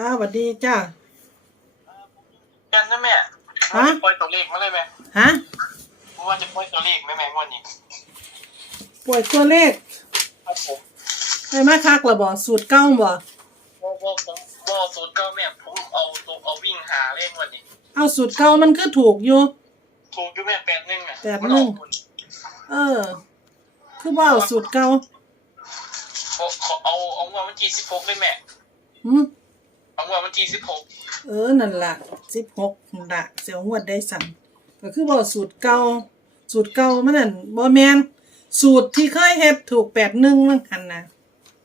จ้าสวัสดีจ้ากันนะแม่ฮะว่าจะปล่อยตัวเลขมาเลยไหมฮะว่าจะปล่อยตัวเลขไหมแม่งวันนี้ป่วยตัวเลขครับผมได้มาคักละบ่สูตรเก้าบ่ว่าว่าผมว่าสูตรเก้าแม่ผมเอาตัวเอาวิ่งหาเลขวันนี้ เอาสูตรเก้ามันคือถูกอยู่ถูกอยู่แม่แปดหนึ่งอะแปดหนึ่งเออ คือบ่เอาสูตรเก้าเอาเอาเอาเอางวดวันที่สิบหกเลยแม่หืม เอางวดวันที่สิบหกเออ นั่นล่ะสิบหกละเสียวงวดได้สั่งก็คือบ่สูตรเก้าสูตรเก้ามันนั่นบ่แม่นสูตรที่เคยเฮ็ดถูกแปดหนึ่งมันหันนะ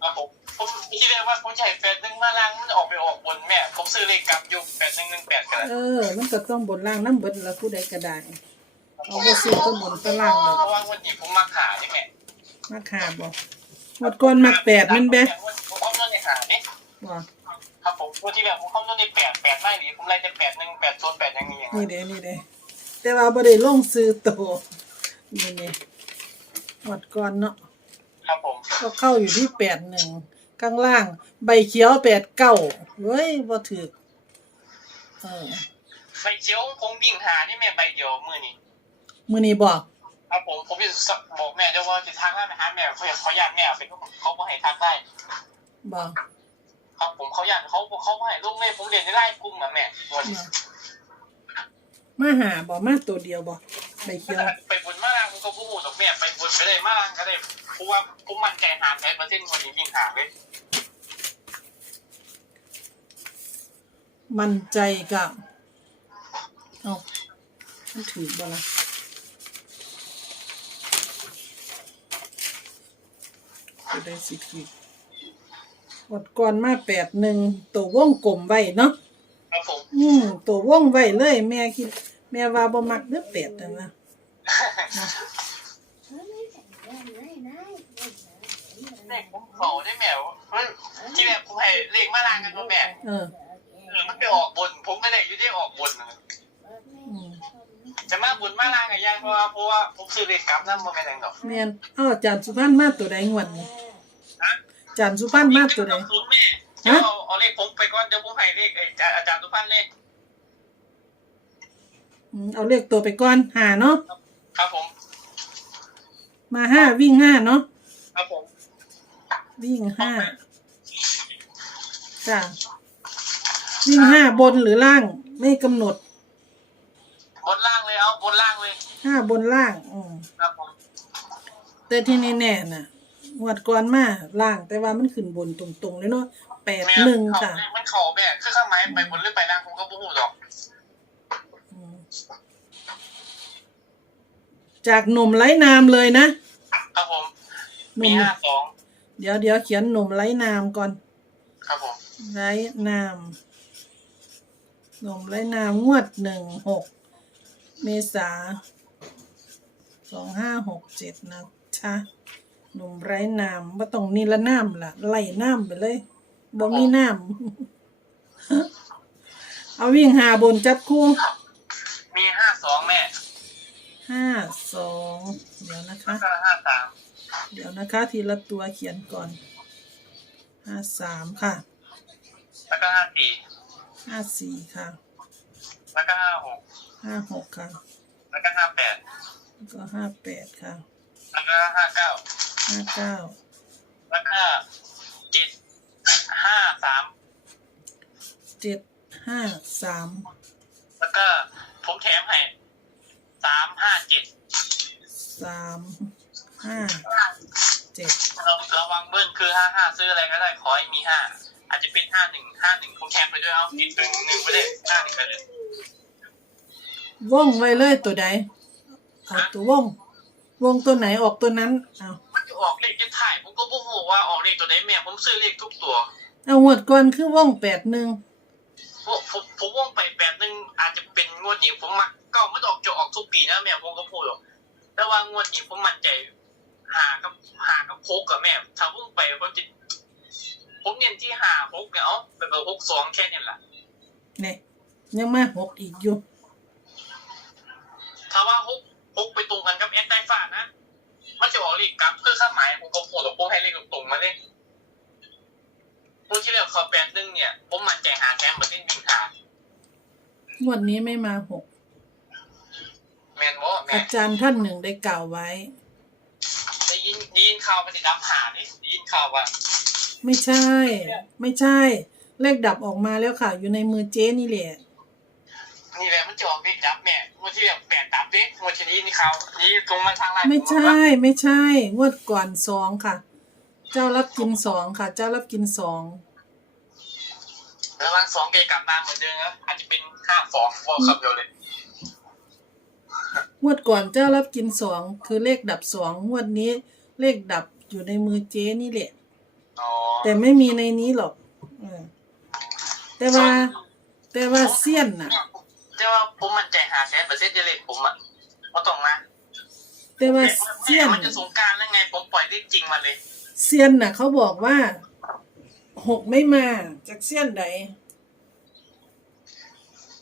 ครับผมผมคิดเลยว่าผมจะให้แปดหนึ่งมาล่างมันออกไปออกบนแม่ ผมซื้อเลขกลับอยู่แปดหนึ่งหนึ่งแปดกันเออ มันก็ต้องบนล่างน้ำเบิดละผู้ใดก็ได้เอาบ่ซื้อก็บนก็ล่างดอกเพราะว่าวันนี้ผมมาหาใช่ไหมมาขาบ่หมดก่อนมักแปดแมันแบผมเข้าเงินในหาเนี่ยบ่ ครับผมวันที่แล้วผมเข้าเงินในแปดแปดไม่หรือผมไล่จะแปดหนึ่งแปดโซนแปดอย่างนี้นี่เด้นี่เด้แต่ว่าบ่ได้ลงซื้อโตนี่นี่หมดก่อนเนาะครับผมก็เข้าอยู่ที่แปดหนึ่งข้างล่าง ใบเขียวแปดเก้าเฮ้ยบ่ถูกเออใบเขียวผมวิ่งหานี่แม่ใบเดียวมือนี้มื้อนี้บอกครับผมผมจะบอกแม่เจ้าว่าจะทักได้ไหมฮะแม่เขาเขาญาติแม่เป็นเขาไม่ให้ทักได้บอก ครับผมเขาญาติเขาเขาไม่ให้ลูกแม่ผมเรียนได้ไล่กลุ่มอะแม่วันบอกมาหาบ่มาตัวเดียวบ่ใบเขียวไปบนมากผมก็พูดกับแม่ไปบนไปได้มากก็ได้เพราะว่าผมมั่นใจหาแพ้เปอร์เซ็นต์วันนี้วิ่งหาเลยมั่นใจก็เอามันถือบ่ล่ะจะได้สิถื อวัดก่อนมาแปดหนึ่งตัววงกลมไว้เนาะครับผม อืมตัววงไว้เลย แม่คิด แม่ว่าบ่มักเด้อเป็ดนั่นนะแม่ผมเขาได้แม่ที่แม่ผมให้เลขมาลางกันว่าแม่เออเออมันไปออกบน ผมไม่ได้อยู่ที่ออกบนอืมจะมาบนมาลางกับยายเพราะว่าเพราะว่าผมซื้อเลขกลับนั่นมันเป็นอย่างดอกแม่นเอ้าอาจารย์สุพรรณมาตัวใดงวดนี้ฮะอา จารย์สุพรรณมาตัวใดศูนย์แม่เดี๋ยวเอาเอาเลขผมไปก่อนเดี๋ยวผมให้เลขไอ้อาจารย์ทุกพันเลขอืมเอาเลขตัวไปก่อนหาเนาะครับผม มาห้าวิ่งห้าเนาะครับผมวิ่งห้าจ้ะวิ่งห้าบนหรือล่างไม่กำหนด บนล่างเลยเอาบนล่างเลยห้าบนล่างอืมครับผมแต่ที่แน่ๆน่ะ งวดก่อนมาล่างแต่ว่ามันขึ้นบนตรงๆเลยเนาะแปดแม่หนึ่งเขาค่ะมันเข่าแม่คือข้างไม้ไปบนหรือไปล่างผมก็บ่ฮู้ดอกอืมจากหนุ่มไร้นามเลยนะครับผมหมีนุ่มห้าสองเดี๋ยวเดี๋ยวเขียนหนุ่มไร้นามก่อน ครับผมไร้นามหนุ่มไร้นามงวดหนึ่งหกเมษาสองห้าหกเจ็ดนะจ๊ะ หนุ่มไร้นามว่าต้องนิรนามล่ะไล่นามไปเลยบ่มีนามเอาวิ่งหาบนจับคู่มีห้าสองแม่ห้าสองเดี๋ยวนะคะแล้วก็ห้าสามเดี๋ยวนะคะ ทีละตัวเขียนก่อนห้าสามค่ะแล้วก็ห้าสี่ห้าสี่ค่ะแล้วก็ห้าหกห้าหกค่ะแล้วก็ห้าแปดแล้วก็ห้าแปดค่ะแล้วก็ห้าเก้า ห้าเก้าแล้วก็เจ็ดห้าสามเจ็ดห้าสามแล้วก็ผมแถมให้สามห้าเจ็ดสามห้าเจ็ดเราระวังเบิ้ลคือห้าห้าซื้ออะไรก็ได้ขอให้มีห้าอาจจะเป็นห้าหนึ่งห้าหนึ่งผมแถมไปด้วยเอาติดหนึ่งหนึ่งไปเลยห้าหนึ่งไปเลยว่องไว้เลยตัวใดเอาตัวว่องวงตัวไหนออกตัวนั้นเอา ก็บ่รู้ว่าออกเลขตัวไหนแม่ ผมซื้อเลขทุกตัวเอางวดก่อนคือว่องแปดหนึ่งผมผมผมว่องไปแปดหนึ่งอาจจะเป็นงวดนี้ผมมักก็ไม่ออกจะออกทุกปีนะแม่ผมก็พูดหรอกแต่ว่างวดนี้ผมมั่นใจหากับหากับโคกกับแม่ถ้าว่องไปผมจะผมเน้นที่หาโคกเนี่ยเอาไปเบอร์หกสองแค่นี้แหละเนี่ยยังมาหกอีกอยู่ถ้าว่าฮุกฮุกไปตรงกันกับแอดไดฟ้านะ มันจะบอกเลขกลับเพื่อข้าหมายผมก็โผล่ตกปุ๊บให้เลขตรงๆมาเนี่ยผู้ที่เรียกคอแปดนึงเนี่ยผมมันใจหาแคมเบอร์ดิ้นบินหางวดนี้ไม่มาหกแมนวอแอาจารย์ท่านหนึ่งได้กล่าวไว้ ได้ยินได้ยินข่าวไปติดับหานี่ได้ยินข่าวว่า ไม่ใช่ ไม่ใช่ เลขดับออกมาแล้วค่ะ อยู่ในมือเจ๊นี่แหละ นี่แหละมันจะออกเลขดับแม่งวดที่แบบแปดดับเด้งวดที่นี้นี่ข่าวนี่ตรงมาทางไลน์ไม่ใช่ไม่ใช่ งวดก่อนสองค่ะ เจ้ารับกินสองค่ะ เจ้ารับกินสองระหวังสองเกกลับมาเหมือนเดิมนะอาจจะเป็นห้าสองวอลคับเดียวเลยงวดก่อนเจ้ารับกินสองคือเลขดับสองงวดนี้เลขดับอยู่ในมือเจ๊นี่แหละอ๋อแต่ไม่มีในนี้หรอกเออแต่ว่า แต่ว่าเสี้ยนน่ะ แต่ว่าผมมั่นใจหาแสนเปอร์เซ็นต์จะเลยผมอะมาตรงมาแต่ว่าเสี้ยนมันจะสงกรารแล้วไง ผมปล่อยเลขจริงมาเลยเซียนน่ะ เขาบอกว่าหกไม่มาจากเซียนใด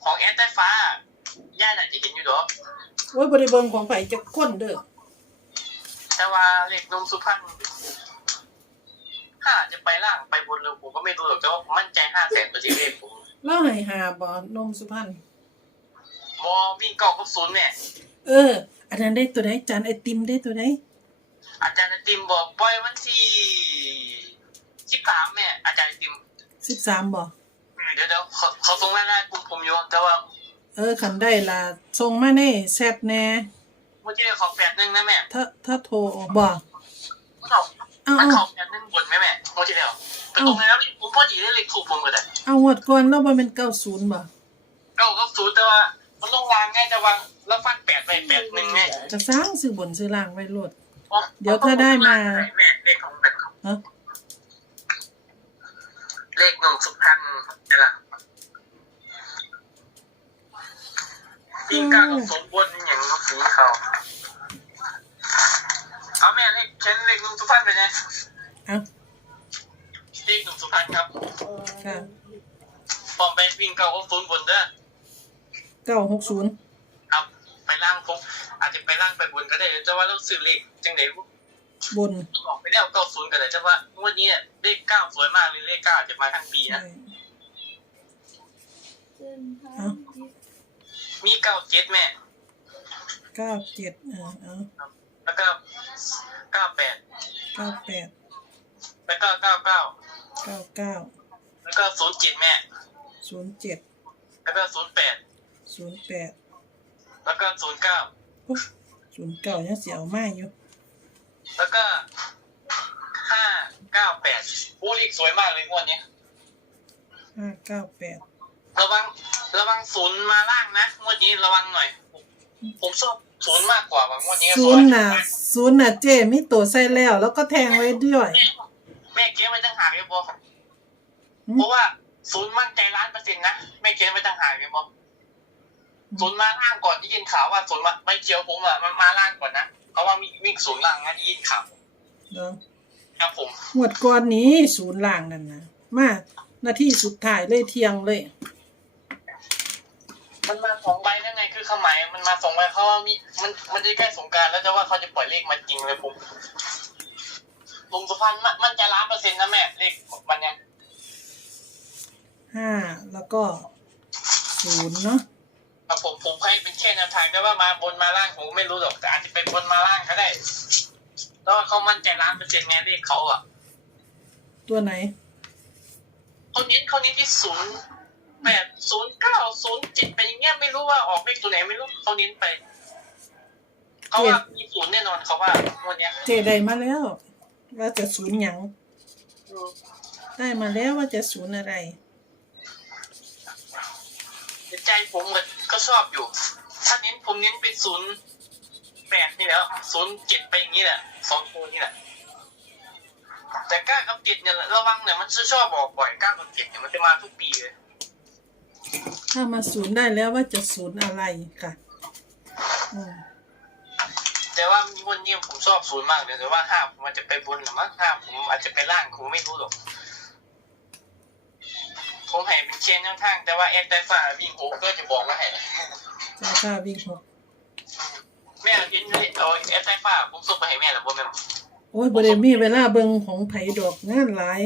ของแอดใต้ฟ้าย่าน่ะจะเห็นอยู่ดอกว่าบริบทของไผ่จะค้นเด้อแต่ว่าเลขนมสุพรรณถ้าจะไปล่างไปบนเลยผมก็ไม่รู้หรอกแต่ว่าผมมั่นใจห้าแสนเปอร์เซ็นต์เลขผมเล่าให้หาบอนมสุพรรณบ อวิ่งเก่ากับศูนย์แม่เออ อันนั้นได้ตัวใดจานไอติมได้ตัวใดอาจารย์ไอติมบอกปล่อยวันที่ที่สามแม่อาจารย์ไอติมสิบสามบ่อืมเดี๋ยวเดี๋ยวเขาเขาส่งรายได้กลุ่มผมอยู่แต่ว่า เออขันได้ละส่งมาในแซดแน่เมื่อกี้ขอแปดหนึ่งนะแม่ถ้าถ้าโทรบ่มันเขาเอามันเอาเขาแปดหนึ่งบนไหมแม่เมื่อกี้เดียวแต่ตรงนั้นผมพอดีได้เลขถูกผมก็ได้เอางวดก่อนแล้วบ่เป็นเก้าศูนย์บ่เก้ากับศูนย์แต่ว่า มันต้องวางง่ายแต่วางแล้วฟันแปดไปแปดหนึ่งไงจะสร้างซื้อบนซื้อล่างไว้โลด เดี๋ยวถ้าได้มา แม่เลขของแบบครับฮะเลขหนึ่งสุพรรณนี่แหละปีกากับสมบนอย่างสีเขาเอาแม่เลขเช่นเลขหนึ่งสุพรรณไปไงเอาเลขหนึ่งสุพรรณครับค่ะ ปอมไปวิ่งเก้ากับศูนย์บนเด้อ เก้าหกศูนย์ครับ ไปล่างผมอาจจะไปล่างไปบนก็ได้แต่ว่าเราซื้อเลขจังไหนบนออกไปแล้วเก้าศูนย์กันเลยแต่ว่างวดนี้เลขเก้าสวยมากเลยเลขเก้าอาจจะมาทั้งปีนะเอามีเก้าเจ็ดแม่เก้าเจ็ดเออเอาแล้วก็เก้าแปดเก้าแปดแล้วก็เก้าเก้าเก้าเก้าแล้วก็ศูนย์เจ็ดแม่ศูนย์เจ็ดแล้วก็ศูนย์แปด ศูนย์แปดแล้วก็ศูนย์เก้าศูนย์เก้ายังเสียเอามาอยู่แล้วก็ห้าเก้าแปดโอ้เลขสวยมากเลยงวดนี้ห้าเก้าแปดระวังระวังศูนย์มาล่างนะงวดนี้ระวังหน่อย ผมชอบศูนย์มากกว่าบางงวดนี้ศูนย์น่ะศูนย์น่ะเจ้มีตัวใส่แล้ว แล้วก็แทงไว้ด้วย แม่เก๊ไม่ต้องหาเลยบอหืมเพราะว่าศูนย์มั่นใจล้านเปอร์เซ็นต์นะแม่เก๊ไม่ต้องหาเลยบอ ศูนย์มาล่างก่อนที่ยินข่าวว่าศูนย์มาไม่เชียวผมอะมันมาล่างก่อนนะเพราะว่ามีวิ่งศูนย์ล่างนะที่ยินข่าวเนาะครับผมงวดก่อนนี้ศูนย์ล่างนั่นนะมานาทีสุดท้ายเลยเที่ยงเลย มันมาสองใบได้ไงคือเขาหมายมันมาสองใบเขาว่ามีมันมันจะใกล้สงกรารแล้วจะว่าเขาจะปล่อยเลขมาจริงเลยผมลุงสุพรรณมันมันจะล้านเปอร์เซ็นต์นะแม่เลขมันเนี่ยห้าแล้วก็ศูนย์เนาะครับ ผมผมให้เป็นแค่แนวทางแต่ว่ามาบนมาล่างผมไม่รู้หรอกแต่อาจจะเป็นบนมาล่างก็ได้แล้วเขามั่นใจล้านเปอร์เซ็นต์ไงเลขเขาอะตัวไหนเขาเน้นเขาเน้นที่ศูนย์แปดศูนย์เก้าศูนย์เจ็ดไปอย่างเงี้ยไม่รู้ว่าออกเลขตัวไหนไม่รู้เขาเน้นไปเขาว่ามีศูนย์แน่นอนเขาว่าวันเนี้ยเจได้มาแล้ว ว่าจะศูนย์หยังได้มาแล้วว่าจะศูนย์อะไรแต่ใจผมก็ ก็ชอบอยู่ ถ้าเน้นผมเน้นเป็นศูนย์แปดนี่แล้วศูนย์เจ็ดไปอย่างนี้แหละสองตัวนี่แหละแต่เก้ากับเจ็ดเนี่ยระวังเนี่ยมันจะชอบบอกบ่อยเก้ากับเจ็ดเนี่ยมันจะมาทุกปีเลยถ้ามาศูนย์ได้แล้วว่าจะศูนย์อะไรค่ะอืมแต่ว่ามีวันนี้ผมชอบศูนย์มากเลยแต่ว่าห้าผมอาจจะไปบนหรือมั้งห้าผมอาจจะไปล่างผมไม่รู้หรอก ผมให้เป็นเชนข้างๆแต่ว่าแอดไดฟ้าวิ่งโอ้ก็จะบอกว่าให้เจ้าข้าวิ่งหกแม่เห็นเลยเอาแอดไดฟ้าผมส่งไปให้แม่แล้วบ่แม่นโอ้ยบริมีเวลาเบิงของไผดอกงานหลาย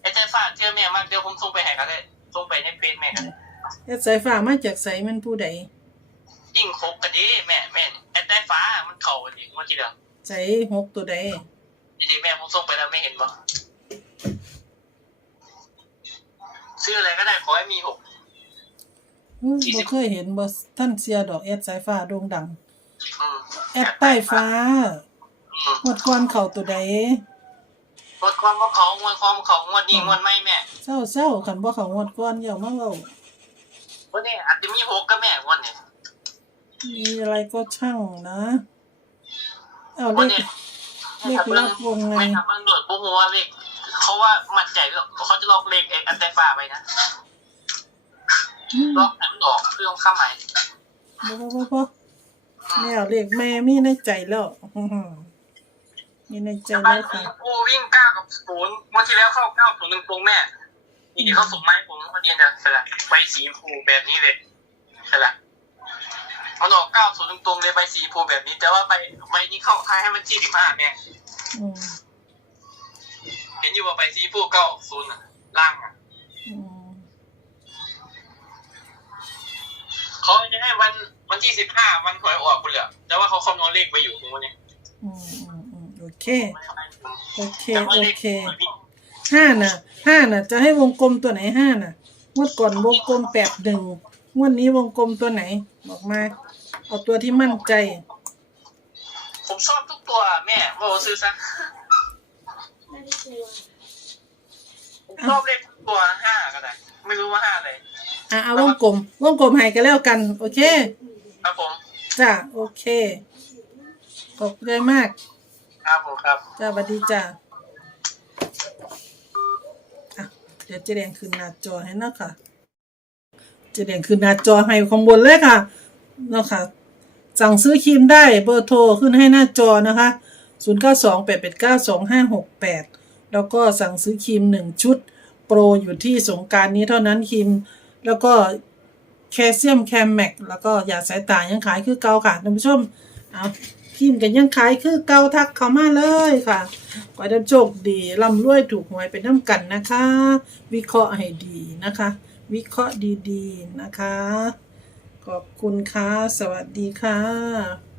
แอดไดฟ้าเชื่อแม่มากเดี๋ยวผมส่งไปให้กันเลยส่งไปในเฟซแม่กันเลยแอดสายฟ้ามาจากไสมันผู้ใดยิ่งคบกันดิแม่แม่ไอ้ใต้ฟ้ามันเข่ากันดิเมื่อกี้เดียวไสหกตัวใดดีๆแม่ผมส่งไปแล้วไม่เห็นบ่ ซื้ออะไรก็ได้ขอให้มีหก อืมสี่บ่สิบเคยเห็นบ่ท่านเสียดอกแอดสายฟ้าโด่งดัง อืมแอดใต้ฟ้าอืมงวดก่อนเข้าตัวใดงวดความว่าเขางวดความเขางวดนี้งวดไม่แม่เศร้าเศร้าคันบ่เข้างวดก่อนอย่ามาเว้าวันนี้อาจจะมีหกก็แม่งวันนี้มีอะไรก็ช่างนะ เอาเลวันขนี้เลขลับวงในไม่ทำเบิ่งโดดปุ๊บหัวเลข เขาว่ามั่นใจหรอกเขาจะลอกเลขไอ้อันใต้ฟ้าไปนะอืมลอกหันออกเรื่องข้ามหมายบ่บ่บ่บ่แนวเลขแม่มีในใจแล้วอื้อหือมีในใจจะไปแล้วค่ะกูวิ่งเก้ากับศูนย์วันที่แล้วเข้าเก้าศูนย์หนึ่งตรงแม่นี่เดี๋ยวเขาส่งมาให้ผมวันนี้นะสละใบสีชมพูแบบนี้เลยสละมันออกเก้าศูนย์ตรงๆเลยใบสีชมพูแบบนี้ แต่ว่าใบใบนี้เข้าค่ายให้มันที่สิบห้าแม่ อืมเห็นอยู่ว่าใบสีชมพูเก้าศูนย์อะล่างอะอืมเขาจะให้วันวันที่สิบห้าวันหวยออกคุณเหลือแต่ว่าเขาคำนวณเลขไปอยู่ตรงวันนี้อืมอืมอืมโอเคไม่ให้ผมโอเคแต่ว่าโอเลขเคห้าน่ะห้าน่ะ จะให้วงกลมตัวไหนห้าน่ะงวดก่อนวงกลมแปดหนึ่งงวดนี้วงกลมตัวไหน บอกมา เอาตัวที่มั่นใจ ผมชอบทุกตัวแม่บอกซื้อซะ ผมชอบเลขทุกตัวห้าก็ได้ ไม่รู้ว่าห้าอะไรอะเอาวงกลมวงกลมให้กันแล้วกัน โอเคครับผมจ้าโอเค ขอบใจมากครับผมครับจ้าสวัสดีจ้าอะเดี๋ยวเจะแดงขึ้นหน้าจอให้นะคะเจะแดงขึ้นหน้าจอให้ข้างบนเลยค่ะเนาะค่ะ สั่งซื้อครีมได้เบอร์โทรขึ้นให้หน้าจอนะคะ 0 9 2 8 8 9 2 5 6 8 แล้วก็สั่งซื้อครีม 1 ชุด โปรอยู่ที่สงการนี้เท่านั้นครีม แล้วก็แคลเซียมแคมแมกแล้วก็ยาสายตายังขายคือเก่าค่ะท่านผู้ชมเอาครีมกันยังขายคือเก่าทักเข้ามาเลยค่ะขอให้ท่านโชคดีร่ำรวยถูกหวยเป็นน้ำกันนะคะ วิเคราะห์ให้ดีนะคะ วิเคราะห์ดีๆนะคะ ขอบคุณค่ะ สวัสดีค่ะ